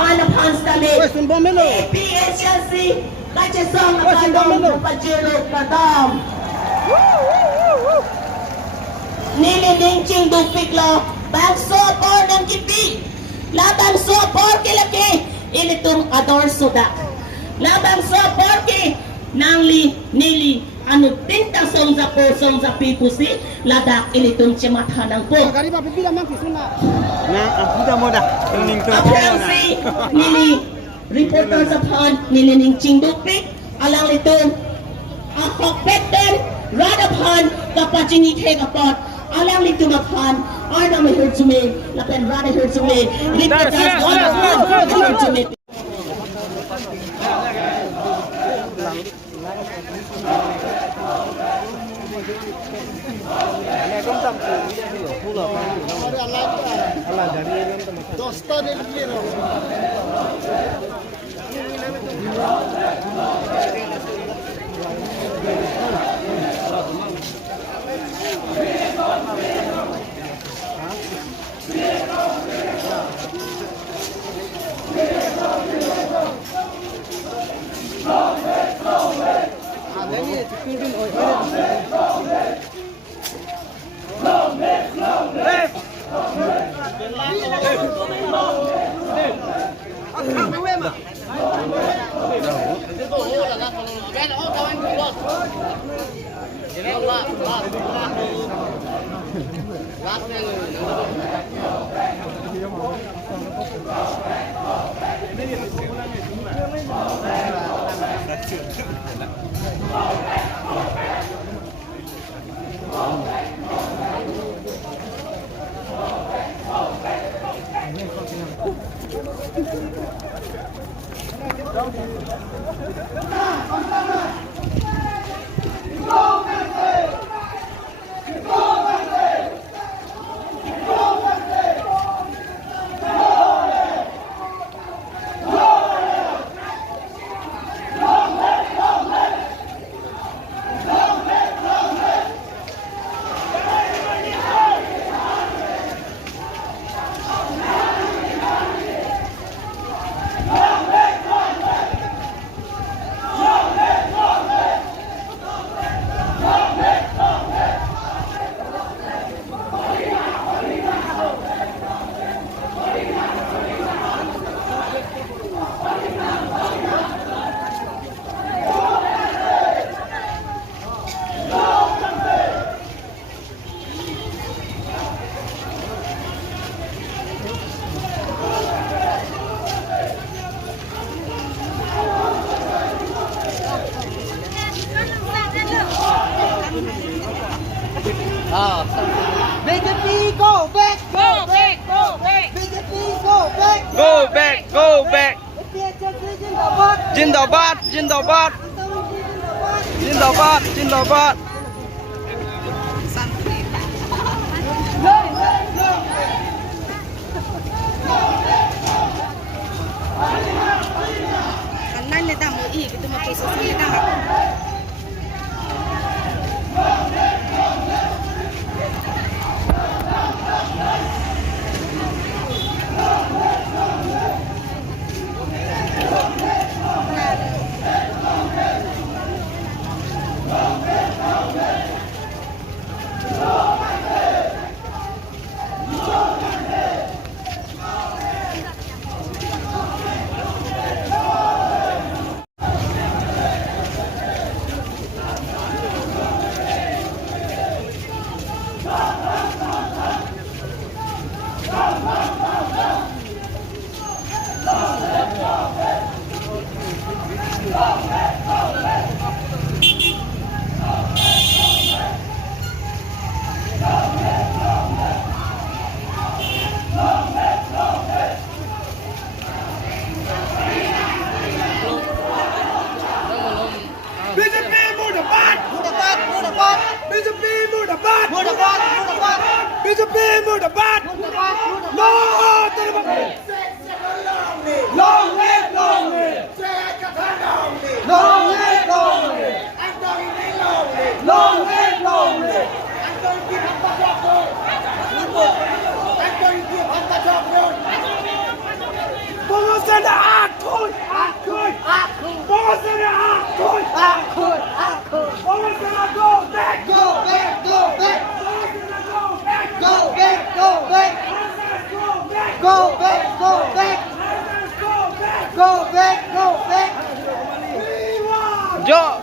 Hanapan Stali, APHLC, Kachesong, Kadam, Pajero, Kadam. Nililing Ching Dupiklo, Bangso por ng Kipi, Labang so por kilaki, ilitung ador sudak. Labang so por ki, nangli, nili, ano tinta song sa po, song sa pipusi, ladak ilitung cimathanang po. Gari ba pipila mang kisuna. Na, sudah mudah. aphlc, nili, reporter sa pan, nililing Ching Dupik, alang litong, ahokpeten, radapan, kapachini tegapot, alang litong apan, Arna may heard to me, lapen rada heard to me, reporters heard to me. BJP, go back! Go back! Go back! BJP, go back! Go back, go back. Jindabad! Jindabad, jindabad. Jindabad, jindabad. Karena kita mau itu mau proses kita nggak. Go Bawasana akut. Bawasana akut. Bawasana go back. Go back, go back, Bawasana go back. go back, go back, Bawasana go back. go back, go back, Bawasana go back. go back, go back. Jo.